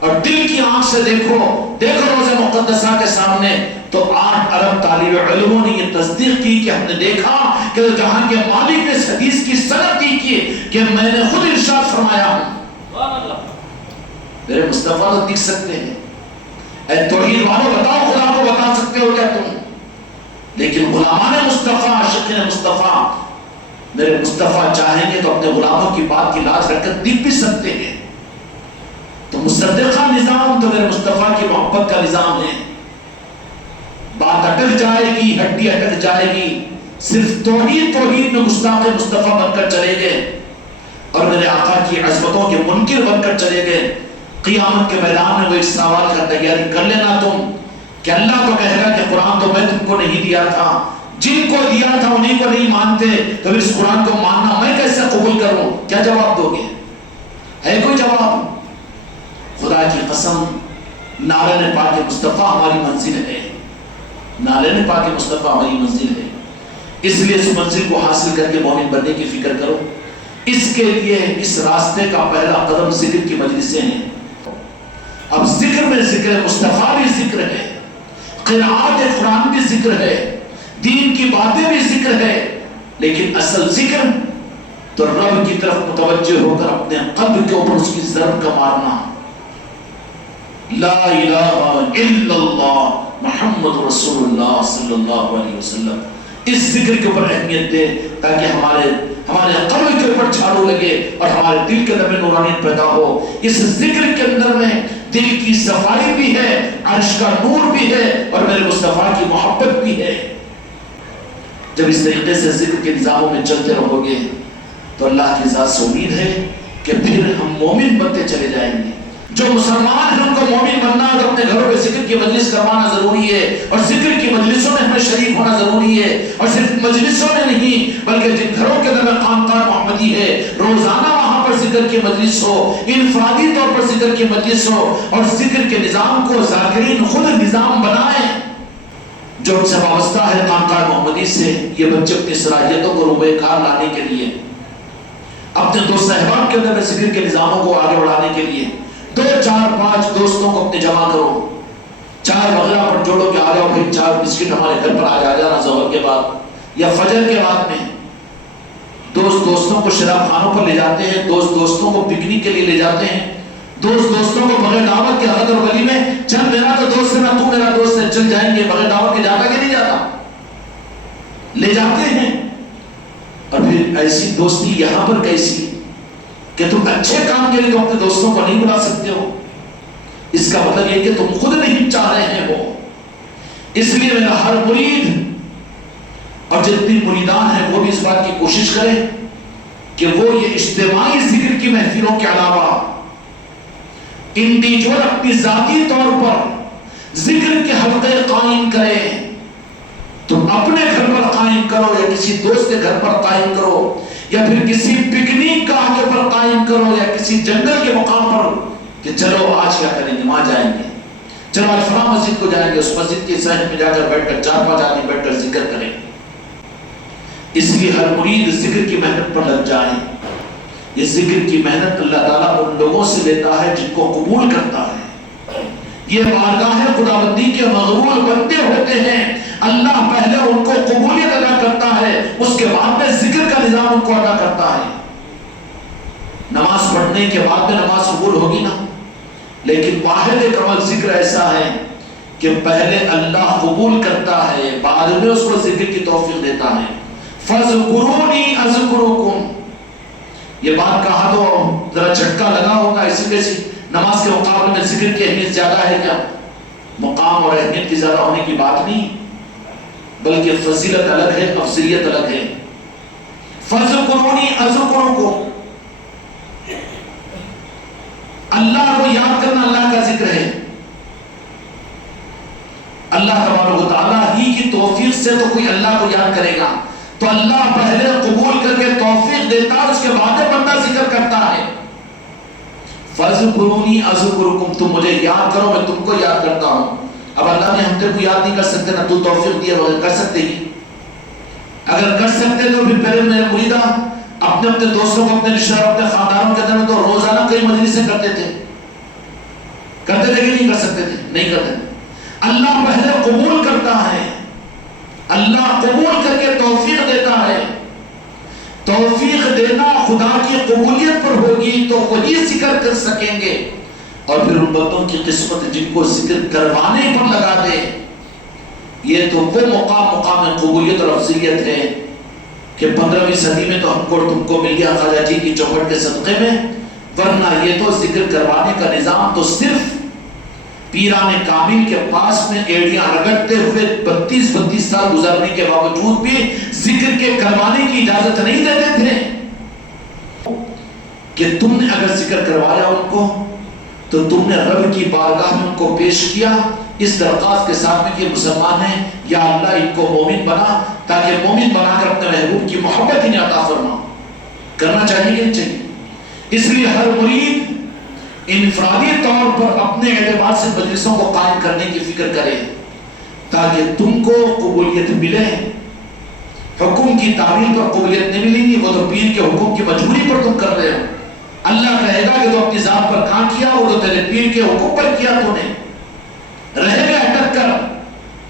اور دل کی آنکھ سے دیکھو روضہ مقدسہ کے سامنے. تو 8 عرب طالب علموں نے یہ تصدیق کی کہ ہم نے دیکھا کہ جہاں کے مالک نے اس حدیث کی سند دی کہ میں نے خود ارشاد فرمایا ہوں. میرے مصطفیٰ تو دکھ سکتے ہیں، اے توحید والوں بتاؤ خدا کو بتا سکتے ہو کیا تم؟ لیکن غلامان مصطفیٰ، عاشقین مصطفیٰ، میرے مصطفیٰ چاہیں گے تو اپنے غلاموں کی بات کی لاج رکھ کر دکھ بھی سکتے ہیں۔ تو مصدقہ نظام تو میرے مصطفیٰ کی محبت کا نظام ہے۔ بات اٹک جائے گی، ہڈی اٹک جائے گی، صرف توحید میں گستاخ مصطفیٰ بن کر چلے گئے اور میرے آقا کی عظمتوں کے منکر بن کر چلے گئے۔ قیامت کے میدان میں وہ اس سوال کا تیاری کر لینا تم کہ اللہ تو کہے گا کہ قرآن تو میں تم کو نہیں دیا تھا، جن کو دیا تھا انہیں کو نہیں مانتے، تو پھر اس قرآن کو ماننا میں کیسے قبول کروں؟ کیا جواب دو گے؟ ہے کوئی جواب؟ خدا کی قسم، نالے پاک مصطفیٰ ہماری منزل ہے، نالے پاک مصطفیٰ ہماری منزل ہے۔ اس لیے اس منزل کو حاصل کر کے مومن بننے کی فکر کرو۔ اس کے لیے اس راستے کا پہلا قدم ذکر کی مجلسیں ہیں۔ اب ذکر میں ذکر مصطفیٰ بھی ذکر ہے، قرآت قرآن بھی ذکر ہے، دین کی باتیں بھی ذکر ہے، لیکن اصل ذکر تو رب کی طرف متوجہ ہو کر اپنے قلب کے اوپر اس کی ضرب کا مارنا، لا الہ الا اللہ محمد رسول اللہ صلی اللہ علیہ وسلم۔ اس ذکر کے اوپر اہمیت دے تاکہ ہمارے قلب کے اوپر جھاڑو لگے اور ہمارے دل کے اندر نورانیت پیدا ہو۔ اس ذکر کے اندر میں دل کی صفائی بھی ہے، عرش کا نور بھی ہے اور میرے مصطفیٰ کی محبت بھی ہے۔ جب اس طریقے سے ذکر کے نظاموں میں چلتے رہو گے تو اللہ کی ذات سے امید ہے کہ پھر ہم مومن بنتے چلے جائیں گے۔ جو مسلمان ہیں ان کو مومن بننا ہے تو اپنے گھروں میں ذکر کی مجلس کروانا ضروری ہے، اور ذکر کی مجلسوں میں ہمیں شریک ہونا ضروری ہے، اور صرف مجلسوں میں نہیں بلکہ جن گھروں کے اندر میں خانقاہ محمدی ہے روزانہ وہاں پر ذکر کی مجلس ہو، انفرادی طور پر ذکر کی مجلس ہو، اور ذکر کے نظام کو ذاکرین خود نظام بنائیں۔ جو ان سے وابستہ ہے خانقاہ محمدی سے، یہ بچے اپنی صلاحیتوں کو روبے کار لانے کے لیے، اپنے دوست احباب کے اندر میں ذکر کے نظاموں کو آگے بڑھانے کے لیے 2 4 5 دوستوں کو اپنے جمع کرو، 4 وغیرہ پر جوڑو کہ آ جاؤ بھائی 4 بسکٹ ہمارے گھر پر آ جانا ظہر کے بعد یا فجر کے بعد میں۔ دوستوں کو شراب خانوں پر لے جاتے ہیں، دوستوں کو پکنک کے لیے لے جاتے ہیں، دوستوں کو بغیر دعوت کے حضرت اور ولی میں چل میرا تو دوست ہے نا تو میرا دوست ہے چل جائیں گے، بغیر دعوت کے جاتا کہ نہیں جاتا؟ لے جاتے ہیں۔ اور پھر ایسی دوستی یہاں پر کیسی کہ تم اچھے کام کے لیے تو اپنے دوستوں کو نہیں بلا سکتے ہو؟ اس کا مطلب یہ کہ تم خود نہیں چاہ رہے ہیں وہ۔ اس لیے میرا ہر مرید اور جتنی مریدان ہیں وہ بھی اس بات کی کوشش کریں کہ وہ یہ اجتماعی ذکر کی محفلوں کے علاوہ انڈیویجول اپنی ذاتی طور پر ذکر کے حلقے قائم کریں۔ تم اپنے گھر پر قائم کرو یا کسی دوست کے گھر پر قائم کرو یا پھر کسی پکنک گاہ کے پر قائم کرو یا کسی جنگل کے مقام پر کہ چلو آج کیا کریں گے، وہاں جائیں گے، چلو آج فلاں مسجد کو جائیں گے، اس مسجد کے صحن میں جا کر بیٹھ کر 4 5 آدمی بیٹھ کر ذکر کریں۔ اس لیے ہر مرید ذکر کی محنت پر لگ جائے۔ یہ ذکر کی محنت اللہ تعالیٰ ان لوگوں سے لیتا ہے جن کو قبول کرتا ہے۔ یہ بارگاہ خداوندی کے مقبول بندے ہوتے ہیں، اللہ پہلے ان کو قبولیت ادا کرتا ہے، اس کے بعد میں ذکر کا نظام ان کو ادا کرتا ہے۔ نماز پڑھنے کے بعد میں نماز قبول ہوگی نا، لیکن واحد کمال ذکر ایسا ہے کہ پہلے اللہ قبول کرتا ہے، بعد میں اس کو ذکر کی توفیق دیتا ہے۔ فَاذْكُرُونِي أَذْكُرُكُمْ، یہ بات کہا تو ذرا جھٹکا لگا ہوگا، اسی لیے نماز کے مقابلے میں ذکر کی اہمیت زیادہ ہے کیا؟ مقام اور اہمیت کی زیادہ ہونے کی بات نہیں، بلکہ فضیلت الگ ہے، افضلیت الگ ہے۔ فَاذْكُرُونِي أَذْكُرُكُمْ، اللہ کو یاد کرنا اللہ کا ذکر ہے۔ اللہ تبارک و تعالیٰ ہی کی توفیق سے تو کوئی اللہ کو یاد کرے گا تو اللہ پہلے قبول کر کے توفیق دیتا ہے، اس کے بعد بندہ ذکر کرتا ہے۔ فَاذْكُرُونِي أَذْكُرُكُمْ، تم مجھے یاد کرو میں تم کو یاد کرتا ہوں۔ اب اللہ نے ہم تیرے کو یاد نہیں کر سکتے نا، تو توفیق دیے بغیر کر سکتے ہی؟ اگر کر سکتے تو پھر پہلے میرے مریدہ اپنے دوستوں کو، اپنے رشتہ داروں، اپنے خاندانوں کے اندر میں تو روزانہ کئی مجلسیں کرتے تھے کہ نہیں کر سکتے تھے؟ نہیں کرتے تھے۔ اللہ پہلے قبول کرتا ہے، اللہ قبول کر کے توفیق دیتا ہے۔ توفیق دینا خدا کی قبولیت پر ہوگی تو وہی ذکر کر سکیں گے، اور پھر ان بندوں کی قسمت جن کو ذکر کروانے پر لگا دے. یہ تو وہ مقام قبولیت اور افضلیت ہے کہ 15ویں صدی میں تو ہم کو تم کو مل گیا خواجہ جی کی چوکھٹ کے صدقے میں، ورنہ یہ تو ذکر کروانے کا نظام تو صرف پیران کامل کے پاس میں ایڑیاں رگڑتے ہوئے 32 سال گزرنے کے باوجود بھی ذکر کے کروانے کی اجازت نہیں دیتے تھے کہ تم نے اگر ذکر کروایا ان کو تو تم نے رب کی بارگاہ میں ان کو پیش کیا اس درخواست کے ساتھ میں کہ مسلمان ہیں، یا اللہ ان کو مومن بنا، تاکہ مومن بنا کر اپنے محبوب کی محبت انہیں عطا فرما. کرنا چاہیے کہ نہیں چاہیے؟ اس لیے ہر مرید انفرادی طور پر اپنے اعتبار سے مجلسوں کو قائم کرنے کی فکر کرے تاکہ تم کو قبولیت ملے. حکم کی تعمیل پر قبولیت نہیں ملے گی، وہ تو پیر کے حکم کی مجبوری پر تم کر رہے ہو. اللہ کہے گا کہ تو اپنی ذات پر کہاں کیا، وہ تو تیرے پیر کے حکم پر کیا. تو نے رہ گیا اٹک کر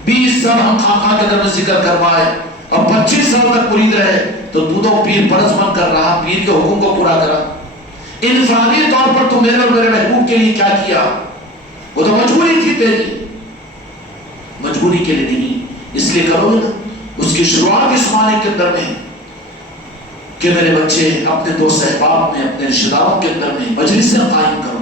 20 سال ہم خاں کے در میں ذکر کروائے اور 25 سال تک مرید رہے، تو تو پیر پرس بن کر رہا، پیر کے حکم کو پورا کرا. انفرادی طور پر تو میرے اور میرے محبوب کے لیے کیا کیا؟ وہ تو مجبوری تھی تیری، مجبوری کے لیے نہیں. اس لیے کرو نا اس کی شروعات اس معنی کے اندر میں کہ میرے بچے اپنے دوست احباب میں، اپنے رشتہ داروں کے اندر میں مجلسیں قائم کرو.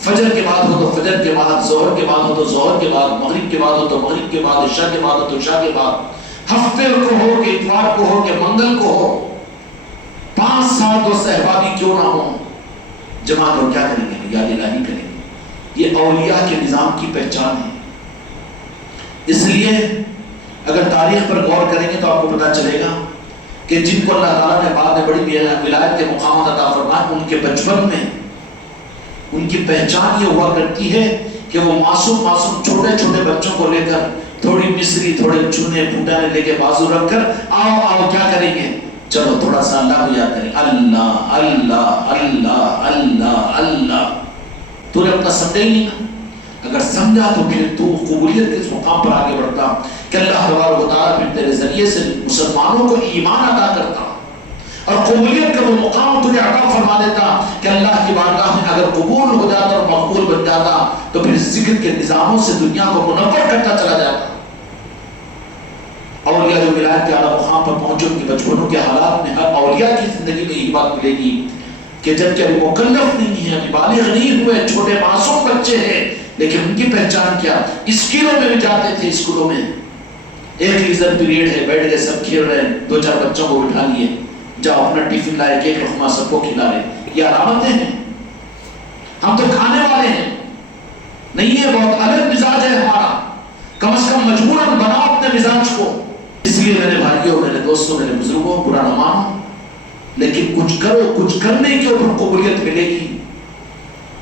فجر کے بعد ہو تو فجر کے بعد، ظہر کے بعد ہو تو ظہر کے بعد، مغرب کے بعد ہو تو مغرب کے بعد، عشاء کے بعد ہو تو عشاء کے بعد، ہفتے کو ہو کہ اتوار کو ہو کہ منگل کو ہو. 5 سال دوست احبابی کیوں نہ ہو، جمع کرو. کیا کریں گے؟ یاد الہی کریں گے. یہ اولیاء کے نظام کی پہچان ہے. اس لیے اگر تاریخ پر غور کریں گے تو آپ کو پتہ چلے گا کہ جن کو اللہ تعالیٰ نے بعد میں بڑی ولایت کے مقامات عطا فرمائے، ان کے بچپن میں ان کی پہچان یہ ہوا کرتی ہے کہ وہ معصوم چھوٹے چھوٹے بچوں کو لے کر تھوڑی مصری، تھوڑے چونے پھوٹانے لے کے بازو رکھ کر آؤ کیا کریں گے، چلو تھوڑا سا اللہ کو یاد کریں. اللہ اللہ اللہ اللہ اللہ. تو نے اپنا سمجھا ہی نہیں. اگر سمجھا تو پھر تو قبولیت کے اس مقام پر آگے بڑھتا کہ اللہ تبارک و تعالیٰ پھر تیرے ذریعے سے مسلمانوں کو ایمان عطا کرتا اور قبولیت کا وہ مقام تجھے عطا فرما دیتا کہ اللہ کی بارگاہ میں اگر قبول ہو جاتا اور مقبول بن جاتا تو پھر ذکر کے نظاموں سے دنیا کو منور کرتا چلا جاتا. اولیاء جو ولایت کے اعلیٰ مقام پر پہنچے ان کے بچپنوں کے حالات میں ہر اولیاء کی زندگی میں یہ بات ملے گی کہ جب کہ ابھی مکلف نہیں ہے، ابھی بالغ نہیں ہوئے، چھوٹے معصوم بچے ہیں، لیکن ان کی پہچان کیا؟ اسکولوں میں بھی جاتے تھے. اسکولوں میں ایک لیزر پیریڈ ہے، بیٹھ گئے سب کھیل رہے ہیں، 2-4 بچوں کو بٹھا لیے، جاؤ اپنا ٹفن لائے، ایک لقمہ سب کو کھلا رہے. یہ علامتیں ہیں. ہم تو کھانے والے ہیں نہیں. یہ بہت الگ مزاج ہے ہمارا. کم از کم مجبوراً بناؤ اپنے مزاج کو. اس لیے میرے بھائیوں، میرے دوستوں، میرے بزرگوں، برا نہ مانو، لیکن کچھ کرو. کچھ کرنے کے اوپر قبولیت ملے گی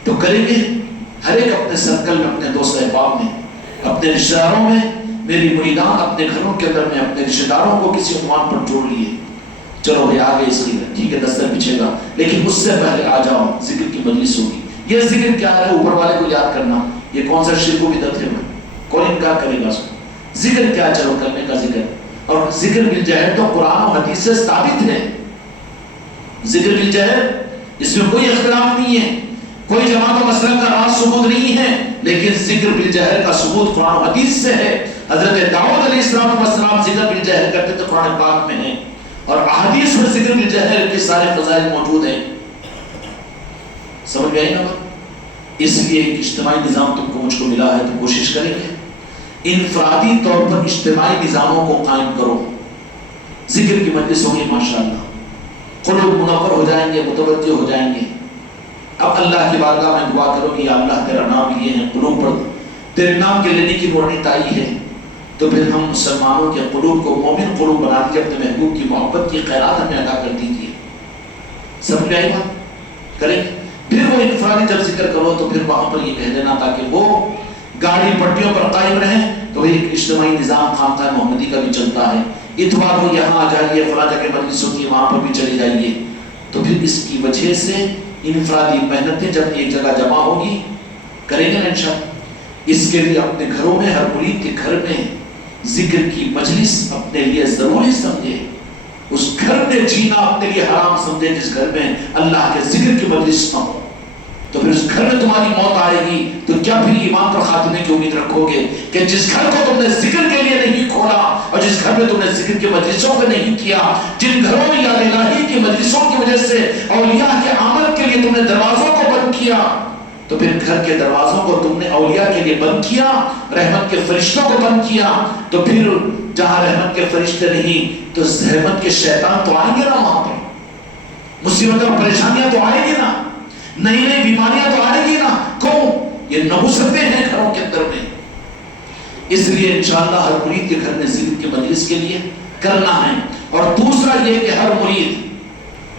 تو کریں گے. ہر ایک اپنے سرکل میں، اپنے دوست احباب میں، اپنے رشتہ داروں میں، میری مریدان اپنے گھروں کے اندر میں اپنے رشتہ داروں کو کسی عنوان پر جوڑ لیے. چلو بھائی آگے اس کی ٹھیک ہے، دستر پیچھے گا، لیکن اس سے پہلے آ جاؤ، ذکر کی مجلس ہوگی. یہ ذکر کیا ہے؟ اوپر والے کو یاد کرنا. یہ کون سا شرک و بدعت ہے؟ کون انکار کرے گا اس کو؟ ذکر کیا؟ چلو کرنے کا ذکر. اور ذکر بالجہر تو قرآن و حدیث سے ثابت ہے. ذکر بالجہر اس میں کوئی اختلاف نہیں ہے، کوئی جماعت و مسلک کا راز ثبوت نہیں ہے، لیکن ذکر بالجہر کا ثبوت قرآن و حدیث سے ہے. حضرت داؤد علیہ السلام ذکر بالجہر کرتے تھے، قرآن پاک میں ہے، اور احادیث میں ذکر بالجہر کے سارے فضائل موجود ہیں. سمجھ گئے نا بات؟ اس لیے ایک اجتماعی نظام تم کو مجھ کو ملا ہے تو کوشش کریں گے انفرادی طور پر اجتماعی نظاموں کو قائم کرو. ذکر کی مجلس ہوگی ماشاءاللہ، قلوب منور ہو جائیں گے، متوجہ ہو جائیں گے. اب اللہ کی بارگاہ میں دعا کرو کہ یا اللہ تیرا نام لیے ہیں، قلوب پر تیرے نام کے لینے کی مورنی تائی ہے، تو پھر ہم مسلمانوں کے قلوب کو مومن قلوب بنا دیجیے، اپنے محبوب کی محبت کی خیرات ہمیں ادا کر دیجیے. سمجھ آئی بات؟ کریں. پھر وہ انفرادی جب ذکر کرو تو پھر وہاں پر یہ کہہ دینا تاکہ وہ گاڑی پٹیوں پر قائم رہیں تو ایک اجتماعی نظام خانقاہ محمدی کا بھی چلتا ہے. اتوار کو یہاں آ جائیے، فلاں جگہ مجلس ہوتی ہے وہاں پر بھی چلے جائیے. تو پھر اس کی وجہ سے انفرادی محنتیں جب ایک جگہ جمع ہوگی کریں گے انشاءاللہ. اس کے لیے اپنے گھروں میں، ہر مرید کے گھر میں ذکر کی مجلس اپنے لیے ضروری سمجھے. اس گھر میں جینا اپنے لیے حرام سمجھے جس گھر میں اللہ کے ذکر کی مجلس نہ ہو. تو پھر اس گھر میں تمہاری موت آئے گی تو کیا پھر ایمان پر خاتمے کی امید رکھو گے کہ جس گھر کو تم نے ذکر کے لیے نہیں کھولا اور جس گھر میں تم نے ذکر کے مجلسوں کو نہیں کیا، جن گھروں میں یاد الہی کی مجلسوں کی وجہ سے اولیاء کے آمد کے لیے تم نے دروازوں کو بند کیا، تو پھر گھر کے دروازوں کو تم نے اولیاء کے لیے بند کیا، رحمت کے فرشتوں کو بند کیا، تو پھر جہاں رحمت کے فرشتے نہیں تو زحمت کے شیطان تو آئیں گے نا، وہاں پر مصیبتیں اور پریشانیاں تو آئیں گی نا، نئی نئی بیماریاں تو آئیں گی نا۔ کیوں؟ یہ نبوستیں ہیں گھروں کے اندر میں۔ اس لیے انشاءاللہ ہر مرید کے گھر میں ذکر کے مجلس کے لیے کرنا ہے۔ اور دوسرا یہ کہ ہر مرید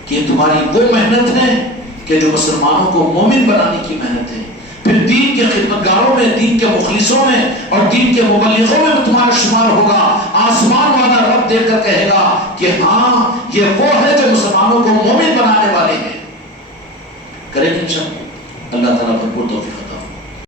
کہ تمہاری وہ محنت ہے کہ جو مسلمانوں کو مومن بنانے کی محنت ہے، پھر دین کے خدمتگاروں میں، دین کے مخلصوں میں اور دین کے مبلغوں میں تمہارا شمار ہوگا۔ آسمان والا رب دیکھ کر کہے گا کہ ہاں یہ وہ ہے جو مسلمانوں کو مومن بنانے والے ہیں۔ کریں گے انشاءاللہ۔ اللہ تعالیٰ بھرپور توفیق